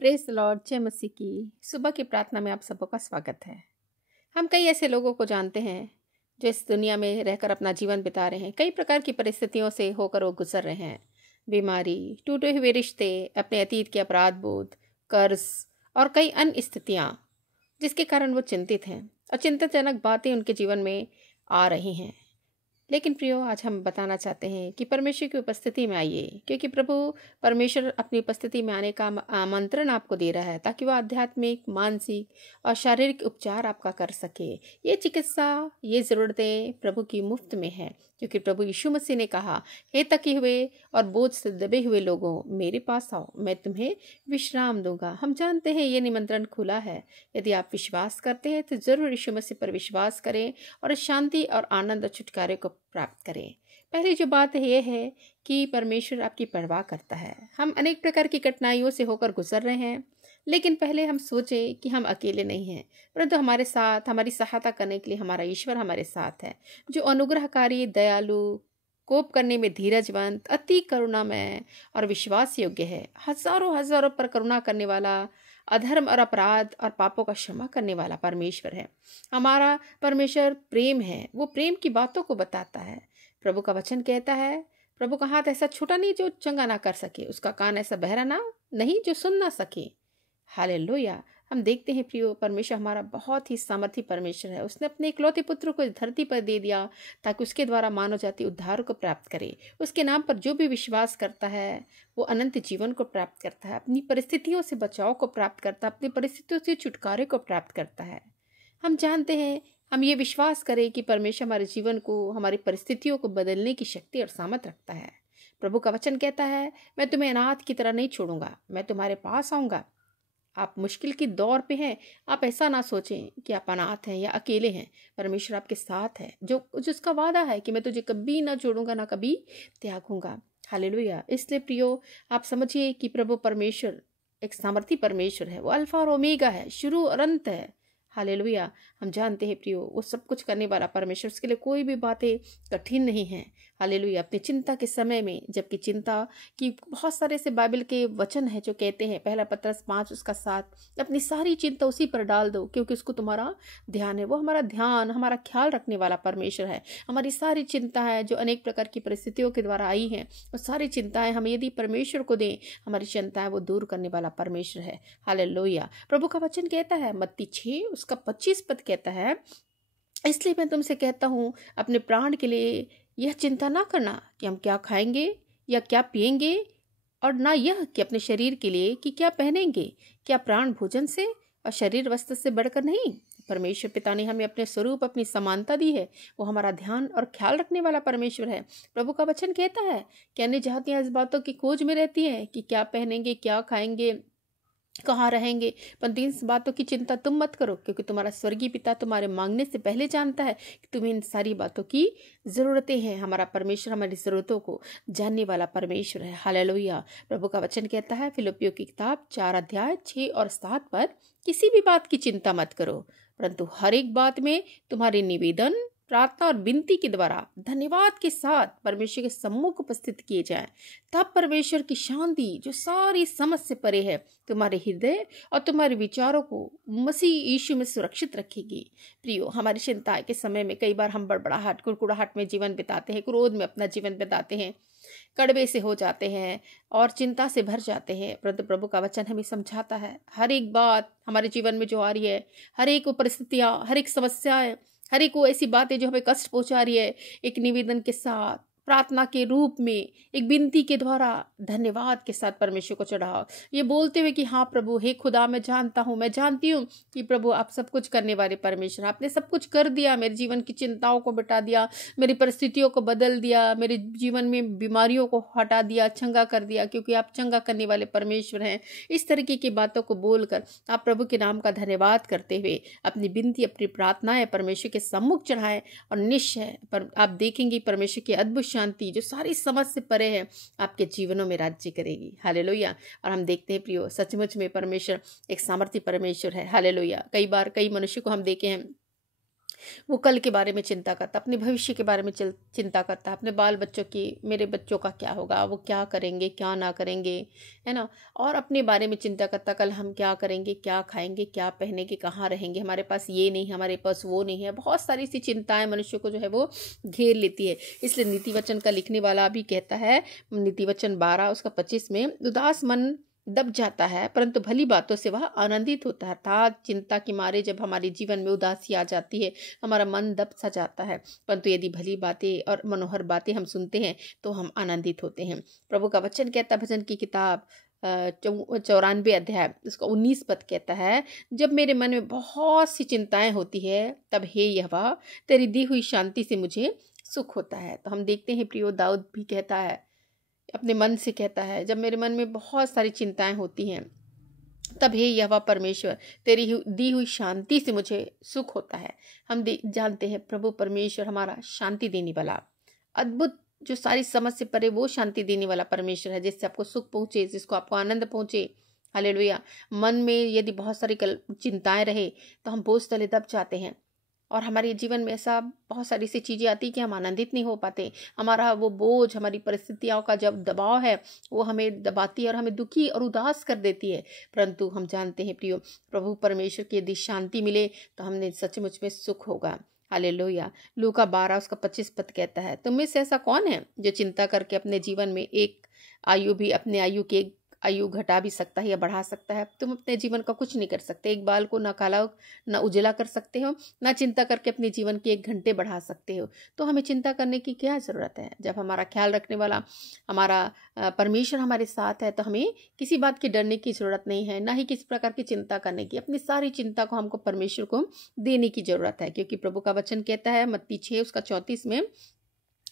Praise the Lord. जय मसीह की। सुबह की प्रार्थना में आप सबों का स्वागत है। हम कई ऐसे लोगों को जानते हैं जो इस दुनिया में रहकर अपना जीवन बिता रहे हैं। कई प्रकार की परिस्थितियों से होकर वो गुजर रहे हैं। बीमारी, टूटे हुए रिश्ते, अपने अतीत के अपराध बोध, कर्ज और कई अन्य स्थितियां जिसके कारण वो चिंतित हैं और चिंताजनक बातें उनके जीवन में आ रही हैं। लेकिन प्रियो, आज हम बताना चाहते हैं कि परमेश्वर की उपस्थिति में आइए, क्योंकि प्रभु परमेश्वर अपनी उपस्थिति में आने का आमंत्रण आपको दे रहा है ताकि वह आध्यात्मिक, मानसिक और शारीरिक उपचार आपका कर सके। ये चिकित्सा, ये ज़रूरतें प्रभु की मुफ्त में है, क्योंकि प्रभु यीशु मसीह ने कहा, हे थके हुए और बोझ से दबे हुए लोगों, मेरे पास आओ, मैं तुम्हें विश्राम दूंगा। हम जानते हैं ये निमंत्रण खुला है। यदि आप विश्वास करते हैं तो जरूर यीशु मसीह पर विश्वास करें और शांति और आनंद और छुटकारे को प्राप्त करें। पहली जो बात है ये है कि परमेश्वर आपकी परवाह करता है। हम अनेक प्रकार की कठिनाइयों से होकर गुजर रहे हैं, लेकिन पहले हम सोचें कि हम अकेले नहीं हैं, परंतु हमारे साथ, हमारी सहायता करने के लिए हमारा ईश्वर हमारे साथ है, जो अनुग्रहकारी, दयालु, कोप करने में धीरजवंत, अति करुणामय और विश्वास योग्य है। हजारों हजारों पर करुणा करने वाला, अधर्म और अपराध और पापों का क्षमा करने वाला परमेश्वर है। हमारा परमेश्वर प्रेम है। वो प्रेम की बातों को बताता है। प्रभु का वचन कहता है, प्रभु का हाथ ऐसा छोटा नहीं जो चंगा ना कर सके, उसका कान ऐसा बहरा ना नहीं जो सुन ना सके। हालेलुया। हम देखते हैं प्रियो, परमेश्वर हमारा बहुत ही सामर्थी परमेश्वर है। उसने अपने इकलौते पुत्र को इस धरती पर दे दिया ताकि उसके द्वारा मानव जाति उद्धार को प्राप्त करे। उसके नाम पर जो भी विश्वास करता है वो अनंत जीवन को प्राप्त करता है, अपनी परिस्थितियों से बचाव को प्राप्त करता है, अपनी परिस्थितियों से छुटकारे को प्राप्त करता है। हम जानते हैं, हम ये विश्वास करें कि परमेश्वर हमारे जीवन को, हमारी परिस्थितियों को बदलने की शक्ति और सामर्थ रखता है। प्रभु का वचन कहता है, मैं तुम्हें अनाथ की तरह नहीं छोड़ूंगा, मैं तुम्हारे पास आऊंगा। आप मुश्किल की दौर पे हैं, आप ऐसा ना सोचें कि आप अनाथ हैं या अकेले हैं। परमेश्वर आपके साथ है, जो जिसका वादा है कि मैं तुझे कभी ना छोड़ूंगा, ना कभी त्यागूंगा। हालेलुया। इसलिए प्रियो, आप समझिए कि प्रभु परमेश्वर एक सामर्थी परमेश्वर है। वो अल्फा और ओमेगा है, शुरू और अंत है। हालेलुया। हम जानते हैं प्रियो, वो सब कुछ करने वाला परमेश्वर, उसके लिए कोई भी बातें कठिन नहीं है। हालेलुया। अपनी चिंता के समय में, जबकि चिंता की बहुत सारे से बाइबल के वचन है जो कहते हैं, पहला पत्रस 5 उसका 7, अपनी सारी चिंता उसी पर डाल दो क्योंकि उसको तुम्हारा ध्यान है। वो हमारा ध्यान, हमारा ख्याल रखने वाला परमेश्वर है। हमारी सारी चिंता है जो अनेक प्रकार की परिस्थितियों के द्वारा आई हैं, वो सारी चिंताएं हम यदि परमेश्वर को दें, हमारी चिंताएं वो दूर करने वाला परमेश्वर है। हालेलुया। प्रभु का वचन कहता है, मत्ती 6 उसका 25 पद कहता है, इसलिए मैं तुमसे कहता हूँ, अपने प्राण के लिए यह चिंता ना करना कि हम क्या खाएंगे या क्या पिएंगे, और ना यह कि अपने शरीर के लिए कि क्या पहनेंगे। क्या प्राण भोजन से और शरीर वस्त्र से बढ़कर नहीं। परमेश्वर पिता ने हमें अपने स्वरूप, अपनी समानता दी है। वो हमारा ध्यान और ख्याल रखने वाला परमेश्वर है। प्रभु का वचन कहता है कि अन्य जातियां इस बातों की खोज में रहती हैं कि क्या पहनेंगे, क्या खाएंगे, कहाँ रहेंगे, पर इन बातों की चिंता तुम मत करो, क्योंकि तुम्हारा स्वर्गीय पिता तुम्हारे मांगने से पहले जानता है कि तुम्हें इन सारी बातों की ज़रूरतें हैं। हमारा परमेश्वर हमारी ज़रूरतों को जानने वाला परमेश्वर है। हालेलुया। प्रभु का वचन कहता है, फिलिप्पियों की किताब 4 अध्याय 6 और 7 पर, किसी भी बात की चिंता मत करो, परंतु हर एक बात में तुम्हारे निवेदन, प्रार्थना और विनती के द्वारा धन्यवाद के साथ परमेश्वर के सम्मुख उपस्थित किए जाएं। तब परमेश्वर की शांति, जो सारी समझ से परे है, तुम्हारे हृदय और तुम्हारे विचारों को मसीह यीशु में सुरक्षित रखेगी। प्रियो, हमारी चिंता के समय में कई बार हम बड़बड़ाहट, कुड़कुड़ाहट में जीवन बिताते हैं, क्रोध में अपना जीवन बिताते हैं, कड़वे से हो जाते हैं और चिंता से भर जाते हैं। परंतु प्रभु का वचन हमें समझाता है, हर एक बात हमारे जीवन में जो आ रही है, हर एक परिस्थितियां, हर एक समस्याएं, हर एक वो ऐसी बातें जो हमें कष्ट पहुंचा रही है, एक निवेदन के साथ, प्रार्थना के रूप में, एक विनती के द्वारा, धन्यवाद के साथ परमेश्वर को चढ़ाओ, ये बोलते हुए कि हाँ प्रभु, हे खुदा, मैं जानता हूँ, मैं जानती हूँ कि प्रभु आप सब कुछ करने वाले परमेश्वर, आपने सब कुछ कर दिया, मेरे जीवन की चिंताओं को मिटा दिया, मेरी परिस्थितियों को बदल दिया, मेरे जीवन में बीमारियों को हटा दिया, चंगा कर दिया, क्योंकि आप चंगा करने वाले परमेश्वर हैं। इस तरीके की बातों को बोलकर आप प्रभु के नाम का धन्यवाद करते हुए अपनी विनती, अपनी प्रार्थनाएं परमेश्वर के सम्मुख चढ़ाएं, और निश्चय पर आप देखेंगे परमेश्वर की अद्भुत शांति, जो सारी समझ से परे है, आपके जीवनों में राज्य करेगी। हालेलुया। और हम देखते हैं प्रियो, सचमुच में परमेश्वर एक सामर्थी परमेश्वर है। हालेलुया। कई बार कई मनुष्य को हम देखे हैं, वो कल के बारे में चिंता करता, अपने भविष्य के बारे में चिंता करता, अपने बाल बच्चों की, मेरे बच्चों का क्या होगा, वो क्या करेंगे क्या ना करेंगे, है ना। और अपने बारे में चिंता करता, कल हम क्या करेंगे, क्या खाएंगे, क्या पहनेंगे, कहाँ रहेंगे, हमारे पास ये नहीं है, हमारे पास वो नहीं है। बहुत सारी सी चिंताएं मनुष्य को जो है वो घेर लेती है। इसलिए नीति वचन का लिखने वाला भी कहता है, नीति वचन 12 उसका 25 में, उदास मन दब जाता है परंतु भली बातों से वह आनंदित होता है। अर्थात चिंता के मारे जब हमारे जीवन में उदासी आ जाती है, हमारा मन दब सा जाता है, परंतु यदि भली बातें और मनोहर बातें हम सुनते हैं तो हम आनंदित होते हैं। प्रभु का वचन कहता है, भजन की किताब 94 अध्याय उसका 19 पद कहता है, जब मेरे मन में बहुत सी चिंताएं होती है तब हे यहोवा तेरी दी हुई शांति से मुझे सुख होता है। तो हम देखते हैं प्रियो, दाऊद भी कहता है, अपने मन से कहता है, जब मेरे मन में बहुत सारी चिंताएं होती हैं तब हे यहोवा परमेश्वर तेरी दी हुई शांति से मुझे सुख होता है। हम जानते हैं प्रभु परमेश्वर हमारा शांति देने वाला, अद्भुत, जो सारी समझ से परे वो शांति देने वाला परमेश्वर है, जिससे आपको सुख पहुंचे, जिसको आपको आनंद पहुंचे। हालेलुया। मन में यदि बहुत सारी चिंताएं रहे तो हम बोझ तले दब जाते हैं और हमारे जीवन में ऐसा बहुत सारी सी चीज़ें आती कि हम आनंदित नहीं हो पाते। हमारा वो बोझ, हमारी परिस्थितियों का जब दबाव है वो हमें दबाती है और हमें दुखी और उदास कर देती है। परंतु हम जानते हैं प्रियो, प्रभु परमेश्वर की यदि शांति मिले तो हमने सचमुच में सुख होगा। हालेलुया। लूका 12 उसका 25 पद कहता है, तुम में से ऐसा कौन है जो चिंता करके अपने जीवन में एक आयु भी, अपने आयु के आयु घटा भी सकता है या बढ़ा सकता है। तुम अपने जीवन का कुछ नहीं कर सकते, एक बाल को ना काला ना उजला कर सकते हो, ना चिंता करके अपने जीवन के 1 घंटे बढ़ा सकते हो। तो हमें चिंता करने की क्या ज़रूरत है? जब हमारा ख्याल रखने वाला हमारा परमेश्वर हमारे साथ है तो हमें किसी बात की डरने की ज़रूरत नहीं है, ना ही किसी प्रकार की चिंता करने की। अपनी सारी चिंता को हमको परमेश्वर को देने की ज़रूरत है, क्योंकि प्रभु का वचन कहता है मत्ती 6 उसका 34 में,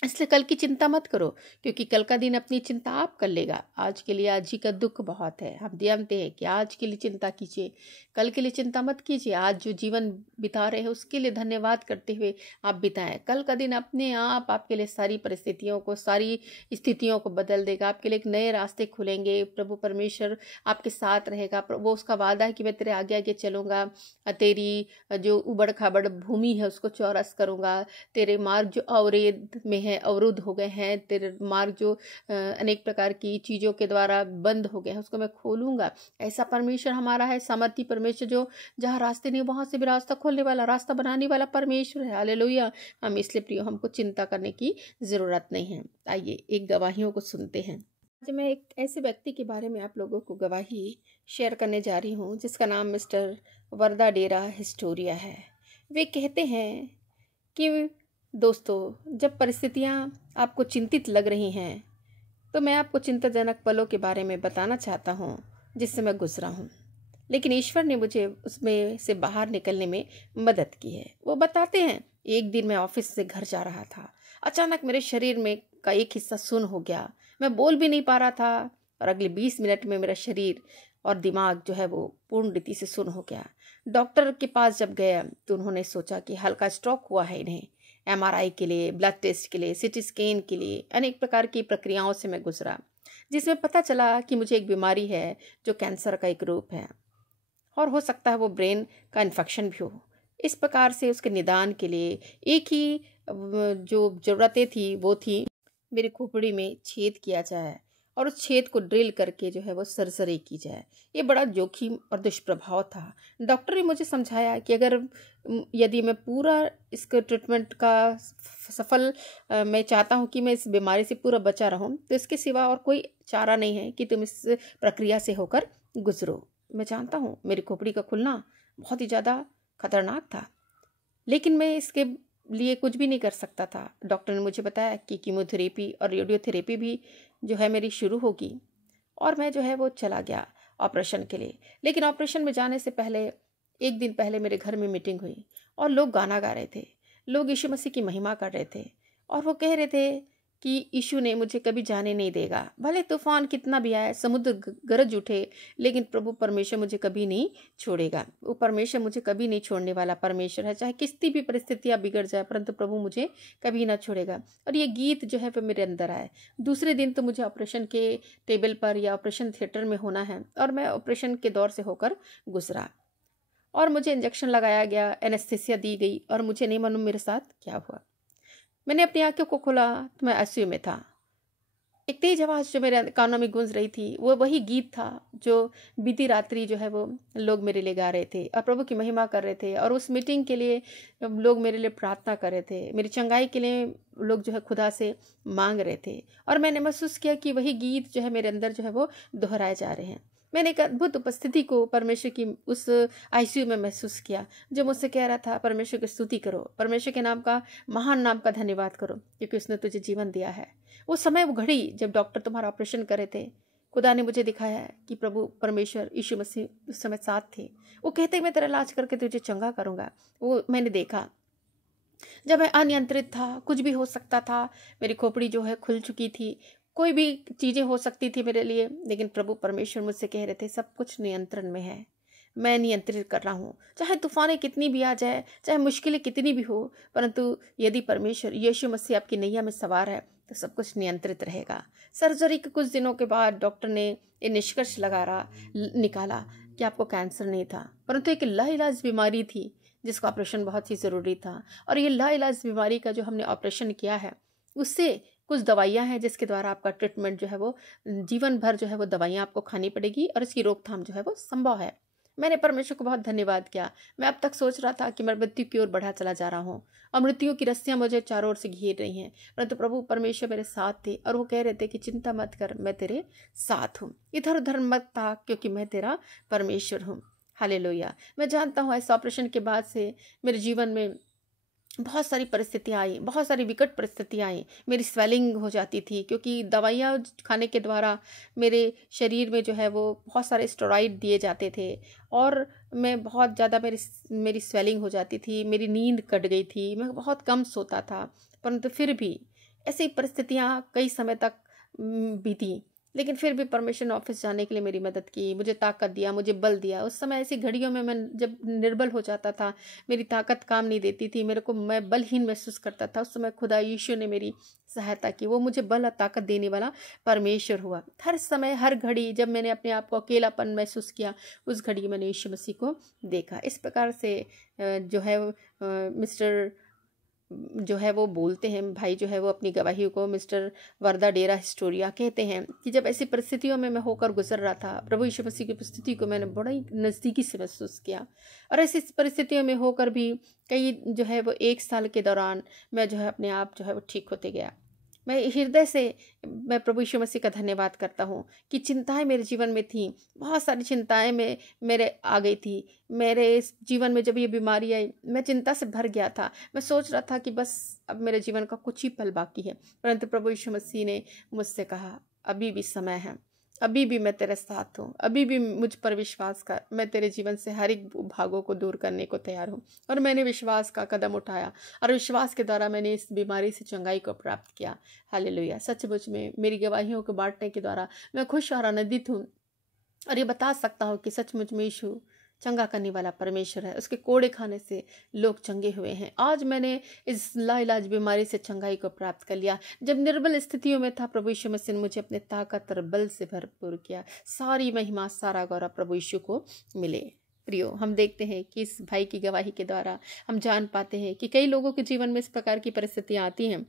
इसलिए कल की चिंता मत करो क्योंकि कल का दिन अपनी चिंता आप कर लेगा। आज के लिए आज ही का दुख बहुत है। हम जानते हैं कि आज के लिए चिंता कीजिए, कल के लिए चिंता मत कीजिए। आज जो जीवन बिता रहे हैं उसके लिए धन्यवाद करते हुए आप बिताएं। कल का दिन अपने आप आपके लिए सारी परिस्थितियों को, सारी स्थितियों को बदल देगा। आपके लिए एक नए रास्ते खुलेंगे। प्रभु परमेश्वर आपके साथ रहेगा। वो उसका वादा है कि मैं तेरे आगे आगे चलूँगा, तेरी जो उबड़ खाबड़ भूमि है उसको चौरस करूँगा, तेरे मार्ग जो अवरोध में है, अवरुद्ध हो गए हैं, तेरे मार्ग जो अनेक प्रकार की चीज़ों के द्वारा बंद हो गए हैं उसको मैं खोलूंगा। ऐसा परमेश्वर हमारा है, सामर्थी परमेश्वर, जो जहाँ रास्ते नहीं वहाँ से भी रास्ता खोलने वाला, रास्ता बनाने वाला परमेश्वर है। हालेलुया। हम इसलिए प्रियो, हमको चिंता करने की ज़रूरत नहीं है। आइए एक गवाहियों को सुनते हैं। आज मैं एक ऐसे व्यक्ति के बारे में आप लोगों को गवाही शेयर करने जा रही हूँ जिसका नाम मिस्टर वर्दा डेरा हिस्टोरिया है। वे कहते हैं कि दोस्तों, जब परिस्थितियाँ आपको चिंतित लग रही हैं तो मैं आपको चिंताजनक पलों के बारे में बताना चाहता हूँ जिससे मैं गुजरा हूँ, लेकिन ईश्वर ने मुझे उसमें से बाहर निकलने में मदद की है। वो बताते हैं, एक दिन मैं ऑफिस से घर जा रहा था, अचानक मेरे शरीर में का एक हिस्सा सुन्न हो गया। मैं बोल भी नहीं पा रहा था और अगले 20 मिनट में मेरा शरीर और दिमाग जो है वो पूर्ण रीति से सुन्न हो गया। डॉक्टर के पास जब गया तो उन्होंने सोचा कि हल्का स्ट्रोक हुआ है इन्हें। MRI के लिए, ब्लड टेस्ट के लिए, CT स्कैन के लिए अनेक प्रकार की प्रक्रियाओं से मैं गुजरा, जिसमें पता चला कि मुझे एक बीमारी है जो कैंसर का एक रूप है और हो सकता है वो ब्रेन का इन्फेक्शन भी हो। इस प्रकार से उसके निदान के लिए एक ही जो ज़रूरतें थी वो थी, मेरी खोपड़ी में छेद किया जाए और उस छेद को ड्रिल करके जो है वो सर्जरी की जाए। ये बड़ा जोखिम और दुष्प्रभाव था। डॉक्टर ने मुझे समझाया कि अगर यदि मैं पूरा इसके ट्रीटमेंट का सफल मैं चाहता हूँ कि मैं इस बीमारी से पूरा बचा रहूँ, तो इसके सिवा और कोई चारा नहीं है कि तुम इस प्रक्रिया से होकर गुजरो। मैं जानता हूँ मेरी खोपड़ी का खुलना बहुत ही ज़्यादा खतरनाक था, लेकिन मैं इसके लिए कुछ भी नहीं कर सकता था। डॉक्टर ने मुझे बताया कि कीमोथेरेपी और रेडियोथेरेपी भी जो है मेरी शुरू होगी और मैं जो है वो चला गया ऑपरेशन के लिए। लेकिन ऑपरेशन में जाने से पहले, एक दिन पहले मेरे घर में मीटिंग हुई और लोग गाना गा रहे थे, लोग यीशु मसीह की महिमा कर रहे थे और वो कह रहे थे कि यीशु ने मुझे कभी जाने नहीं देगा, भले तूफान कितना भी आए, समुद्र गरज उठे, लेकिन प्रभु परमेश्वर मुझे कभी नहीं छोड़ेगा। वो परमेश्वर मुझे कभी नहीं छोड़ने वाला परमेश्वर है, चाहे कितनी भी परिस्थितियाँ बिगड़ जाए परंतु प्रभु मुझे कभी ना छोड़ेगा। और ये गीत जो है वो मेरे अंदर आए। दूसरे दिन तो मुझे ऑपरेशन के टेबल पर या ऑपरेशन थिएटर में होना है और मैं ऑपरेशन के दौर से होकर गुजरा और मुझे इंजेक्शन लगाया गया, एनेस्थीसिया दी गई और मुझे नहीं मालूम मेरे साथ क्या हुआ। मैंने अपनी आंखों को खोला तो मैं आईसीयू में था। एक तेज आवाज़ जो मेरे कानों में गूंज रही थी वो वही गीत था जो बीती रात्रि जो है वो लोग मेरे लिए गा रहे थे और प्रभु की महिमा कर रहे थे, और उस मीटिंग के लिए लोग मेरे लिए प्रार्थना कर रहे थे, मेरी चंगाई के लिए लोग जो है खुदा से मांग रहे थे। और मैंने महसूस किया कि वही गीत जो है मेरे अंदर जो है वो दोहराए जा रहे हैं। मैंने एक अद्भुत उपस्थिति को परमेश्वर की उस आईसीयू में महसूस किया जो मुझसे कह रहा था, परमेश्वर की स्तुति करो, परमेश्वर के नाम का, महान नाम का धन्यवाद करो क्योंकि उसने तुझे जीवन दिया है। वो समय, वो घड़ी जब डॉक्टर तुम्हारा ऑपरेशन कर रहे थे, खुदा ने मुझे दिखाया है कि प्रभु परमेश्वर यीशु मसीह उस समय साथ थे। वो कहते मैं तेरा इलाज करके तुझे चंगा करूँगा। वो मैंने देखा जब मैं अनियंत्रित था, कुछ भी हो सकता था, मेरी खोपड़ी जो है खुल चुकी थी, कोई भी चीज़ें हो सकती थी मेरे लिए, लेकिन प्रभु परमेश्वर मुझसे कह रहे थे सब कुछ नियंत्रण में है, मैं नियंत्रित कर रहा हूँ। चाहे तूफानें कितनी भी आ जाए, चाहे मुश्किलें कितनी भी हो, परंतु यदि परमेश्वर यीशु मसीह आपकी नैया में सवार है तो सब कुछ नियंत्रित रहेगा। सर्जरी के कुछ दिनों के बाद डॉक्टर ने ये निष्कर्ष निकाला कि आपको कैंसर नहीं था, परंतु एक लाइलाज बीमारी थी जिसका ऑपरेशन बहुत ही ज़रूरी था। और ये लाइलाज बीमारी का जो हमने ऑपरेशन किया है उससे कुछ दवाइयाँ हैं जिसके द्वारा आपका ट्रीटमेंट जो है वो जीवन भर जो है वो दवाइयाँ आपको खानी पड़ेगी और इसकी रोकथाम जो है वो संभव है। मैंने परमेश्वर को बहुत धन्यवाद किया। मैं अब तक सोच रहा था कि मैं मृत्यु की ओर बढ़ा चला जा रहा हूँ और मृत्यु की रस्सियाँ मुझे चारों ओर से घेर रही हैं, परंतु प्रभु परमेश्वर मेरे साथ थे और वो कह रहे थे कि चिंता मत कर, मैं तेरे साथ हूँ, इधर उधर मत था क्योंकि मैं तेरा परमेश्वर हूँ। हालेलुया। मैं जानता हूँ इस ऑपरेशन के बाद से मेरे जीवन में बहुत सारी परिस्थितियाँ आई, बहुत सारी विकट परिस्थितियाँ आई। मेरी स्वेलिंग हो जाती थी क्योंकि दवाइयाँ खाने के द्वारा मेरे शरीर में जो है वो बहुत सारे स्टेरॉइड दिए जाते थे और मैं बहुत ज़्यादा मेरी स्वेलिंग हो जाती थी, मेरी नींद कट गई थी, मैं बहुत कम सोता था। परंतु फिर भी ऐसी परिस्थितियाँ कई समय तक बीती, लेकिन फिर भी परमेश्वर ने ऑफिस जाने के लिए मेरी मदद की, मुझे ताकत दिया, मुझे बल दिया। उस समय ऐसी घड़ियों में मैं जब निर्बल हो जाता था, मेरी ताकत काम नहीं देती थी, मैं बलहीन महसूस करता था, उस समय खुदा यीशु ने मेरी सहायता की। वो मुझे बल और ताकत देने वाला परमेश्वर हुआ। हर समय हर घड़ी जब मैंने अपने आप को अकेलापन महसूस किया, उस घड़ी मैंने यीशु मसीह को देखा। इस प्रकार से जो है मिस्टर जो है वो बोलते हैं, भाई जो है वो अपनी गवाही को मिस्टर वर्दा डेरा हिस्टोरिया कहते हैं कि जब ऐसी परिस्थितियों में मैं होकर गुजर रहा था, प्रभु यीशु मसीह की उपस्थिति को मैंने बड़ा ही नज़दीकी से महसूस किया। और ऐसी परिस्थितियों में होकर भी कई जो है वो 1 साल के दौरान मैं जो है अपने आप जो है वो ठीक होते गया। मैं हृदय से मैं प्रभु यीशु मसीह का धन्यवाद करता हूँ कि चिंताएं मेरे जीवन में थीं, बहुत सारी चिंताएं मेरे आ गई थी। मेरे इस जीवन में जब ये बीमारी आई, मैं चिंता से भर गया था। मैं सोच रहा था कि बस अब मेरे जीवन का कुछ ही पल बाकी है, परंतु प्रभु यीशु मसीह ने मुझसे कहा अभी भी समय है, अभी भी मैं तेरे साथ हूँ, अभी भी मुझ पर विश्वास कर, मैं तेरे जीवन से हर एक भागों को दूर करने को तैयार हूँ। और मैंने विश्वास का कदम उठाया और विश्वास के द्वारा मैंने इस बीमारी से चंगाई को प्राप्त किया। हालेलुया। सचमुच में मेरी गवाहियों को बांटने के द्वारा मैं खुश और आनंदित हूँ और ये बता सकता हूँ कि सचमुच में यीशु चंगा करने वाला परमेश्वर है। उसके कोड़े खाने से लोग चंगे हुए हैं। आज मैंने इस लाइलाज बीमारी से चंगाई को प्राप्त कर लिया। जब निर्बल स्थितियों में था, प्रभु यीशु मसीह ने मुझे अपने ताकत और बल से भरपूर किया। सारी महिमा, सारा गौरव प्रभु यीशु को मिले। प्रियो, हम देखते हैं कि इस भाई की गवाही के द्वारा हम जान पाते हैं कि कई लोगों के जीवन में इस प्रकार की परिस्थितियां आती हैं।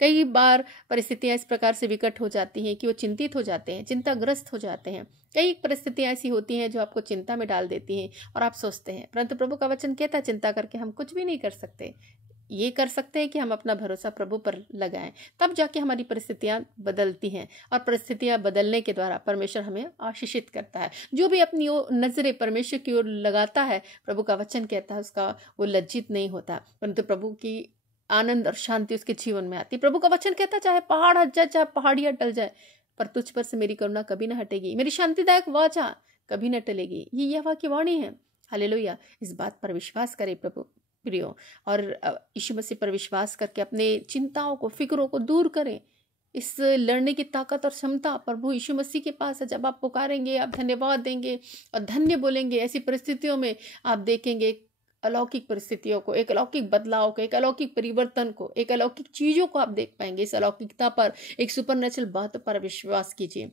कई बार परिस्थितियां इस प्रकार से विकट हो जाती हैं कि वो चिंतित हो जाते हैं, चिंताग्रस्त हो जाते हैं। कई परिस्थितियां ऐसी होती हैं जो आपको चिंता में डाल देती हैं और आप सोचते हैं, परंतु प्रभु का वचन कहता है चिंता करके हम कुछ भी नहीं कर सकते। ये कर सकते हैं कि हम अपना भरोसा प्रभु पर लगाएं, तब जाके हमारी परिस्थितियां बदलती हैं और परिस्थितियां बदलने के द्वारा परमेश्वर हमें आशीषित करता है। जो भी अपनी नजरें परमेश्वर की ओर लगाता है, प्रभु का वचन कहता है उसका वो लज्जित नहीं होता, परंतु प्रभु की आनंद और शांति उसके जीवन में आती। प्रभु का वचन कहता है चाहे पहाड़ हट जाए, चाहे पहाड़ियां टल जाए, पर तुझ पर से मेरी करुणा कभी न हटेगी, मेरी शांतिदायक वाचा कभी न टलेगी। ये यहोवा की वाणी है। हालेलुया। इस बात पर विश्वास करें प्रभु प्रियो, और यीशु मसीह पर विश्वास करके अपने चिंताओं को, फिक्रों को दूर करें। इस लड़ने की ताकत और क्षमता प्रभु यीशु मसीह के पास है। जब आप पुकारेंगे, आप धन्यवाद देंगे और धन्य बोलेंगे, ऐसी परिस्थितियों में आप देखेंगे अलौकिक परिस्थितियों को, एक अलौकिक बदलाव को, एक अलौकिक परिवर्तन को, एक अलौकिक चीजों को आप देख पाएंगे। इस अलौकिकता पर, एक सुपरनेचुरल बात पर विश्वास कीजिए,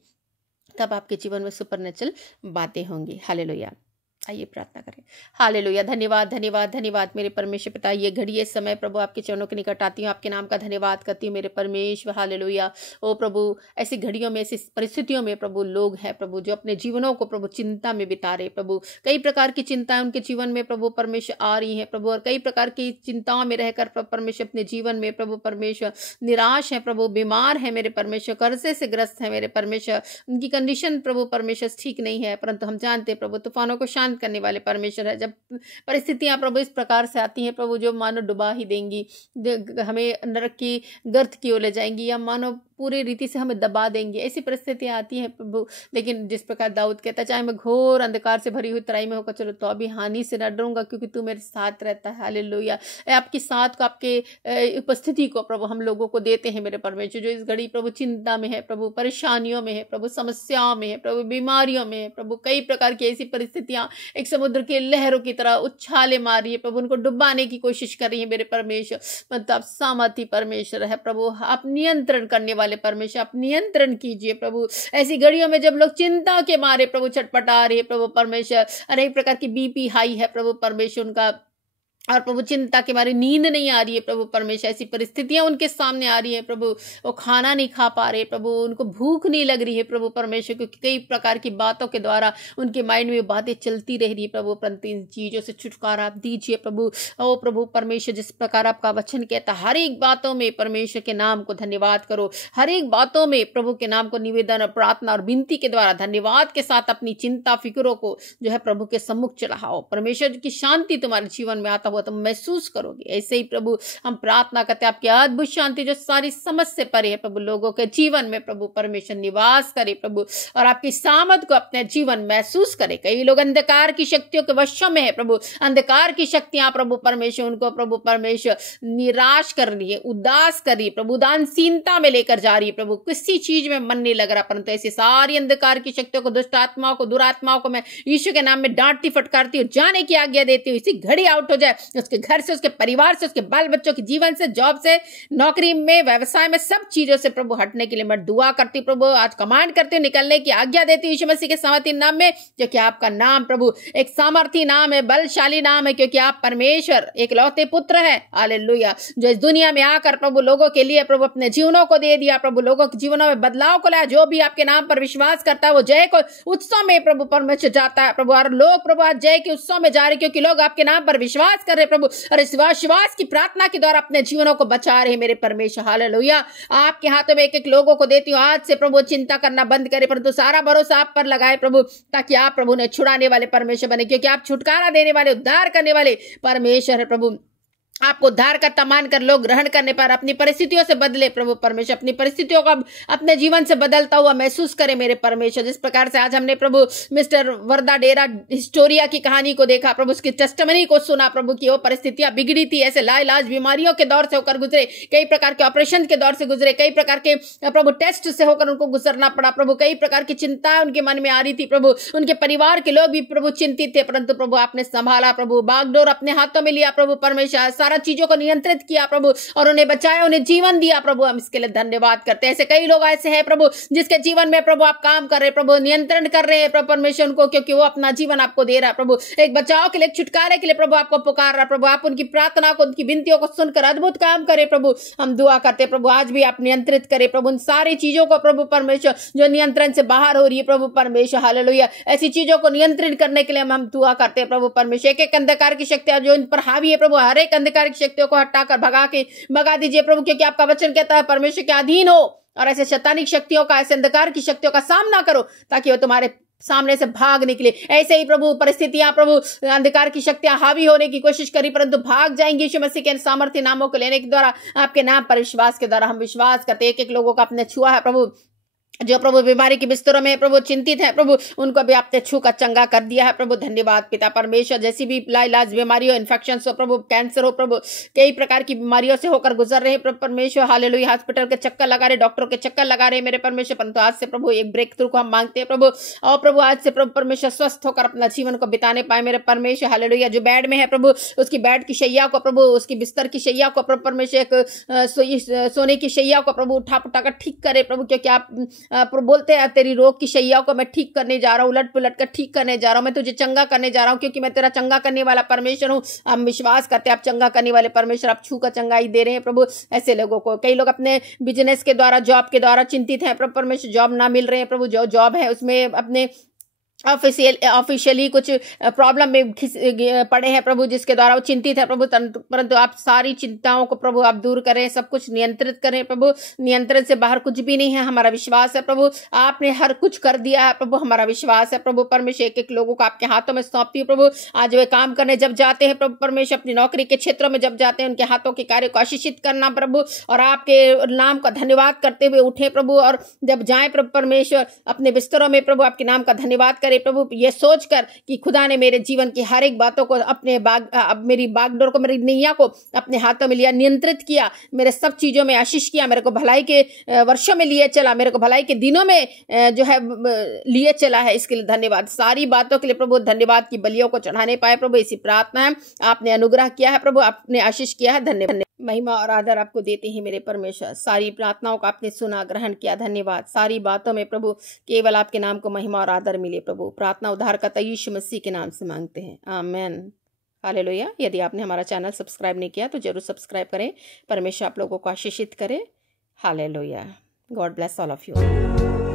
तब आपके जीवन में सुपरनेचुरल बातें होंगी। हालेलुया। आइए प्रार्थना करें। हालेलुया, धन्यवाद धन्यवाद धन्यवाद मेरे परमेश्वर पिता, ये घड़ी ये समय प्रभु आपके चरणों के निकट आती हूँ, आपके नाम का धन्यवाद करती हूँ मेरे परमेश्वर। हालेलुया। ओ प्रभु, ऐसी घड़ियों में, ऐसी परिस्थितियों में प्रभु लोग हैं प्रभु जो अपने जीवनों को प्रभु चिंता में बिता रहे प्रभु। कई प्रकार की चिंताएं उनके जीवन में प्रभु परमेश्वर आ रही हैं प्रभु, और कई प्रकार की चिंताओं में रहकर परमेश्वर अपने जीवन में प्रभु परमेश्वर निराश है प्रभु, बीमार है मेरे परमेश्वर, कर्जे से ग्रस्त है मेरे परमेश्वर, उनकी कंडीशन प्रभु परमेश्वर ठीक नहीं है। परंतु हम जानते प्रभु तूफानों को शांत करने वाले परमेश्वर है। जब परिस्थितियां प्रभु इस प्रकार से आती हैं प्रभु जो मानो डुबा ही देंगी, हमें नरक की गर्त की ओर ले जाएंगी, या मानो पूरी रीति से हमें दबा देंगे, ऐसी परिस्थितियां आती हैं प्रभु। लेकिन जिस प्रकार दाऊद कहता, चाहे मैं घोर अंधकार से भरी हुई तराई में होकर चलो तो अभी हानि से न डरूंगा, क्योंकि तू मेरे साथ रहता है। हालेलुया। आपकी साथ को, आपके उपस्थिति को प्रभु हम लोगों को देते हैं मेरे परमेश्वर, जो इस घड़ी प्रभु चिंता में है प्रभु, परेशानियों में है प्रभु, समस्याओं में है प्रभु, बीमारियों में है प्रभु, कई प्रकार की ऐसी परिस्थितियां एक समुद्र के लहरों की तरह उछाले मार रही है प्रभु, उनको डुबाने की कोशिश कर रही है मेरे परमेश्वर। मतलब आप सामर्थी परमेश्वर है प्रभु, आप नियंत्रण करने वाले परमेश्वर, आप नियंत्रण कीजिए प्रभु। ऐसी घड़ियों में जब लोग चिंता के मारे प्रभु छटपटा रहे प्रभु परमेश्वर, अनेक प्रकार की बीपी हाई है प्रभु परमेश्वर उनका, और प्रभु चिंता के मारे नींद नहीं आ रही है प्रभु परमेश्वर, ऐसी परिस्थितियां उनके सामने आ रही है प्रभु, वो खाना नहीं खा पा रहे प्रभु, उनको भूख नहीं लग रही है प्रभु परमेश्वर, क्योंकि कई प्रकार की बातों के द्वारा उनके माइंड में बातें चलती रह रही है प्रभु। परंतु इन चीजों से छुटकारा आप दीजिए प्रभु। ओ प्रभु परमेश्वर, जिस प्रकार आपका वचन कहता, हर एक बातों में परमेश्वर के नाम को धन्यवाद करो, हर एक बातों में प्रभु के नाम को निवेदन और प्रार्थना और विनती के द्वारा धन्यवाद के साथ अपनी चिंता फिक्रों को जो है प्रभु के सम्मुख चढ़ाओ। परमेश्वर की शांति तुम्हारे जीवन में आता हुआ तुम महसूस करोगे। ऐसे ही प्रभु हम प्रार्थना करते हैं, आपकी अद्भुत शांति जो सारी समझ से परे है प्रभु, लोगों के जीवन में प्रभु परमेश्वर निवास करे प्रभु, और आपकी सामर्थ को अपने जीवन महसूस करे। कई लोग अंधकार की शक्तियों के वश में है प्रभु, अंधकार की शक्तियां प्रभु परमेश्वर उनको प्रभु परमेश्वर निराश कर रही है, उदास कर रही है प्रभु, उदासीनता में लेकर जा रही है प्रभु, किसी चीज में मन नहीं लग रहा। परंतु ऐसी सारी अंधकार की शक्तियों को, दुष्ट आत्माओं को, दुरात्माओं को मैं यीशु के नाम में डांटती फटकारती हूँ, जाने की आज्ञा देती हूँ। इसी घड़ी आउट हो जाए उसके घर से, उसके परिवार से, उसके बाल बच्चों के जीवन से, जॉब से, नौकरी में, व्यवसाय में, सब चीजों से प्रभु हटने के लिए मैं दुआ करती प्रभु, आज कमांड करती हूँ, निकलने की आज्ञा देती हूँ यीशु मसीह के सामर्थी नाम में, क्योंकि आपका नाम प्रभु एक सामर्थी नाम है, बलशाली नाम है, क्योंकि आप परमेश्वर एक लौते पुत्र है। हालेलुया। जो इस दुनिया में आकर प्रभु लोगों के लिए प्रभु अपने जीवनों को दे दिया प्रभु, लोगों के जीवनों में बदलाव को लाया। जो भी आपके नाम पर विश्वास करता है वो जय को उत्सव में प्रभु परमेश्वर जाता है प्रभु, और लोग प्रभु आज जय के उत्सव में जा रहे, क्योंकि लोग आपके नाम पर विश्वास कर रहे प्रभु, और इस विश्वास की प्रार्थना के द्वारा अपने जीवनों को बचा रहे मेरे परमेश्वर। हालेलुया। आपके हाथों में एक एक लोगों को देती हूँ, आज से प्रभु चिंता करना बंद करे, परंतु सारा भरोसा आप पर लगाए प्रभु, ताकि आप प्रभु ने छुड़ाने वाले परमेश्वर बने, क्योंकि आप छुटकारा देने वाले, उद्धार करने वाले परमेश्वर है प्रभु। आपको उद्धार करता मानकर लोग ग्रहण करने पर अपनी परिस्थितियों से बदले प्रभु परमेश्वर, अपनी परिस्थितियों को अपने जीवन से बदलता हुआ महसूस करे मेरे परमेश्वर। जिस प्रकार से आज हमने प्रभु मिस्टर वर्दा डेरा हिस्टोरिया की कहानी को देखा प्रभु, उसकी टेस्टिमनी को सुना प्रभु की वो परिस्थितियां बिगड़ी थी, ऐसे लाइलाज बीमारियों के दौर से होकर गुजरे, कई प्रकार के ऑपरेशन के दौर से गुजरे, कई प्रकार के प्रभु टेस्ट से होकर उनको गुजरना पड़ा प्रभु, कई प्रकार की चिंताएं उनके मन में आ रही थी प्रभु, उनके परिवार के लोग भी प्रभु चिंतित थे, परंतु प्रभु आपने संभाला प्रभु, बागडोर अपने हाथों में लिया प्रभु परमेश्वर, चीजों को नियंत्रित किया प्रभु, और उन्हें बचाया, उन्हें जीवन दिया प्रभु। हम इसके लिए धन्यवाद करते हैं। ऐसे कई लोग ऐसे हैं प्रभु जिसके जीवन में प्रभु आप काम कर रहे हैं प्रभु, नियंत्रण कर रहे हैं प्रभु परमेश्वर उनको, क्योंकि वो अपना जीवन आपको दे रहा है प्रभु, एक बचाव के लिए, छुटकारे के लिए प्रभु आपको पुकार रहा प्रभु। आप उनकी प्रार्थना को, उनकी विनतियों को सुनकर अद्भुत काम करे प्रभु। हम दुआ करते प्रभु आज भी आप नियंत्रित करे प्रभु उन सारी चीजों को प्रभु परमेश्वर जो नियंत्रण से बाहर हो रही है प्रभु परमेश्वर। हालेलुया। ऐसी चीजों को नियंत्रित करने के लिए हम दुआ करते हैं प्रभु परमेश्वर। एक एक अंधकार की शक्तियां जो इन पर हावी है प्रभु, हर एक अंधकार की शक्तियों को हटाकर भगा दीजिए प्रभु, क्योंकि आपका वचन कहता है परमेश्वर के अधीन हो और ऐसे शैतानिक शक्तियों का, ऐसे अंधकार की शक्तियों का सामना करो, ताकि वो तुम्हारे सामने से भाग निकले। ऐसे ही प्रभु परिस्थितियां प्रभु, अंधकार की शक्तियां हावी होने की कोशिश करी, परंतु भाग जाएंगी यीशु मसीह के सामर्थ्य नामों को लेने के द्वारा, आपके नाम पर विश्वास के द्वारा हम विश्वास करते। एक एक लोगों का आपने छुआ है प्रभु, जो प्रभु बीमारी के बिस्तरों में प्रभु चिंतित है प्रभु, उनको भी आपने छू कर चंगा कर दिया है प्रभु। धन्यवाद पिता परमेश्वर। जैसी भी लाइलाज बीमारी हो, इन्फेक्शन हो प्रभु, कैंसर हो प्रभु, कई प्रकार की बीमारियों से होकर गुजर रहे प्रभु परमेश्वर। हालेलुया। हॉस्पिटल के चक्कर लगा रहे, डॉक्टरों के चक्कर लगा रहे मेरे परमेश्वर, परंतु आज से प्रभु एक ब्रेक थ्रू को हम मांगते हैं प्रभु, और प्रभु आज से प्रभु परमेश्वर स्वस्थ होकर अपना जीवन को बिताने पाए मेरे परमेश्वर। हालेलुया। जो बेड में है प्रभु, उसकी बेड की शैया को प्रभु, उसकी बिस्तर की शैया को प्रभु परमेश्वर, एक सोने की शैया को प्रभु उठा पुठा कर ठीक करे प्रभु, क्योंकि आप बोलते हैं तेरी रोग की शैया को मैं ठीक करने जा रहा हूँ, उलट पुलट कर ठीक करने जा रहा हूँ, मैं तुझे चंगा करने जा रहा हूँ, क्योंकि मैं तेरा चंगा करने वाला परमेश्वर हूँ। हम विश्वास करते हैं आप चंगा करने वाले परमेश्वर, आप छू कर चंगाई दे रहे हैं प्रभु। ऐसे लोगों को, कई लोग अपने बिजनेस के द्वारा, जॉब के द्वारा चिंतित हैं प्रभु परमेश्वर, जॉब ना मिल रहे हैं प्रभु, जो जॉब है उसमें अपने ऑफिशियली कुछ प्रॉब्लम में पड़े हैं प्रभु, जिसके द्वारा वो चिंतित है प्रभु। परंतु आप सारी चिंताओं को प्रभु आप दूर करें, सब कुछ नियंत्रित करें प्रभु। नियंत्रण से बाहर कुछ भी नहीं है, हमारा विश्वास है प्रभु आपने हर कुछ कर दिया है प्रभु। हमारा विश्वास है प्रभु परमेश्वर, एक एक लोगों को आपके हाथों में सौंपती हूँ प्रभु। आज वे काम करने जब जाते हैं प्रभु परमेश्वर, अपनी नौकरी के क्षेत्रों में जब जाते हैं, उनके हाथों के कार्य को आशीषित करना प्रभु, और आपके नाम का धन्यवाद करते हुए उठे प्रभु। और जब जाए प्रभु परमेश्वर अपने बिस्तरों में प्रभु, आपके नाम का धन्यवाद करें प्रभु, ये सोचकर कि खुदा ने मेरे जीवन की हर एक बातों को अपने मेरी बागडोर को, मेरी नैया को अपने हाथों में लिया, नियंत्रित किया, मेरे सब चीजों में आशीष किया, मेरे को भलाई के वर्षों में लिए चला, मेरे को भलाई के दिनों में जो है लिए चला है। इसके लिए धन्यवाद, सारी बातों के लिए प्रभु धन्यवाद की बलियों को चढ़ाने पाए प्रभु, इसी प्रार्थना है। आपने अनुग्रह किया है प्रभु, आपने आशीष किया है, धन्यवाद। महिमा और आदर आपको देते हैं मेरे परमेश्वर। सारी प्रार्थनाओं को आपने सुना, ग्रहण किया, धन्यवाद। सारी बातों में प्रभु केवल आपके नाम को महिमा और आदर मिले प्रभु। प्रार्थना उद्धारकर्ता यीशु मसीह के नाम से मांगते हैं, आमेन। हालेलुया। यदि आपने हमारा चैनल सब्सक्राइब नहीं किया तो जरूर सब्सक्राइब करें। परमेश्वर आप लोगों को आशीषित करे। Hallelujah. God bless all of you.